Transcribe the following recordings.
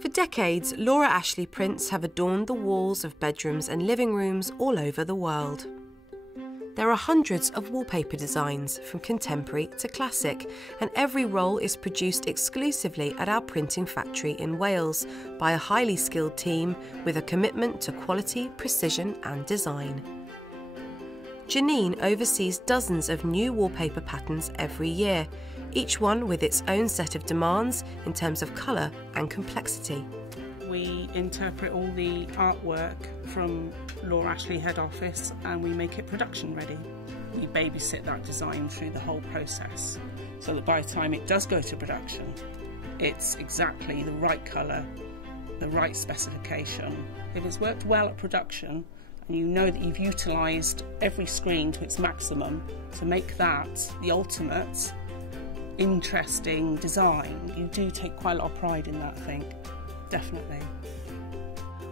For decades, Laura Ashley prints have adorned the walls of bedrooms and living rooms all over the world. There are hundreds of wallpaper designs, from contemporary to classic, and every roll is produced exclusively at our printing factory in Wales by a highly skilled team with a commitment to quality, precision and design. Janine oversees dozens of new wallpaper patterns every year, each one with its own set of demands in terms of colour and complexity. We interpret all the artwork from Laura Ashley head office and we make it production ready. We babysit that design through the whole process so that by the time it does go to production, it's exactly the right colour, the right specification. If it's worked well at production and you know that you've utilised every screen to its maximum to make that the ultimate interesting design, you do take quite a lot of pride in that, I think. Definitely.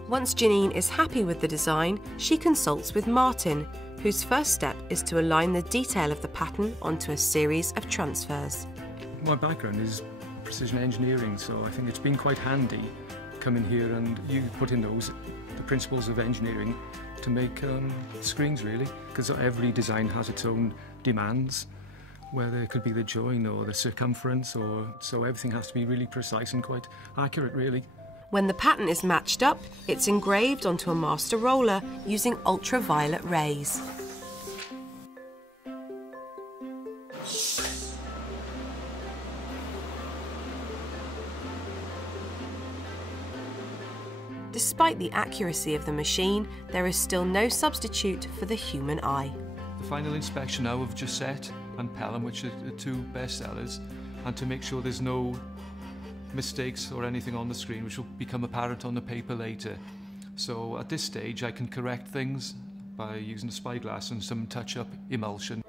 Once Janine is happy with the design, she consults with Martin, whose first step is to align the detail of the pattern onto a series of transfers. My background is precision engineering, so I think it's been quite handy coming here and you put in the principles of engineering to make screens, really, because every design has its own demands, whether it could be the join or the circumference, so everything has to be really precise and quite accurate, really. When the pattern is matched up, it's engraved onto a master roller using ultraviolet rays. Despite the accuracy of the machine, there is still no substitute for the human eye. The final inspection now of Josette and Pelham, which are the two best sellers, and to make sure there's no mistakes or anything on the screen which will become apparent on the paper later. So at this stage I can correct things by using a spyglass and some touch-up emulsion.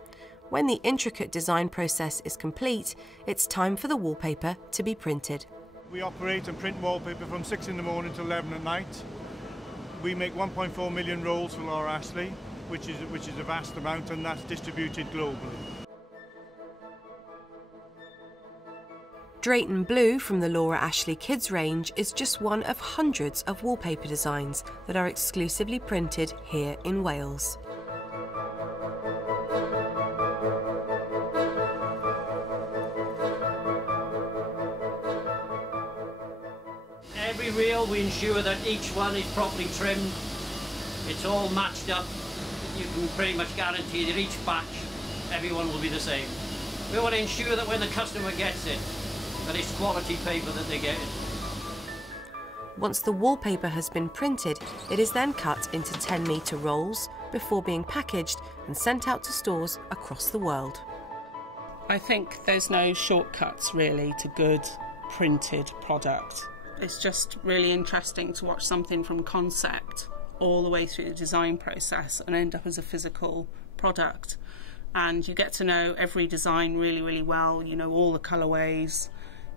When the intricate design process is complete, it's time for the wallpaper to be printed. We operate and print wallpaper from 6 in the morning till 11 at night. We make 1.4 million rolls for Laura Ashley, which is a vast amount, and that's distributed globally. Drayton Blue from the Laura Ashley Kids range is just one of hundreds of wallpaper designs that are exclusively printed here in Wales. Every reel we ensure that each one is properly trimmed, it's all matched up. You can pretty much guarantee that each batch, everyone will be the same. We want to ensure that when the customer gets it, that it's quality paper that they get. Once the wallpaper has been printed, it is then cut into 10-metre rolls before being packaged and sent out to stores across the world. I think there's no shortcuts really to good printed product. It's just really interesting to watch something from concept all the way through the design process and end up as a physical product. And you get to know every design really, really well. You know all the colourways,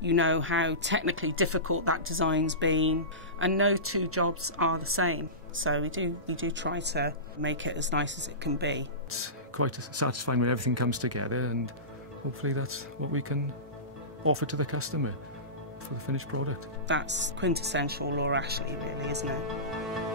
you know how technically difficult that design's been, and no two jobs are the same. So we do try to make it as nice as it can be. It's quite satisfying when everything comes together, and hopefully that's what we can offer to the customer for the finished product. That's quintessential Laura Ashley, really, isn't it?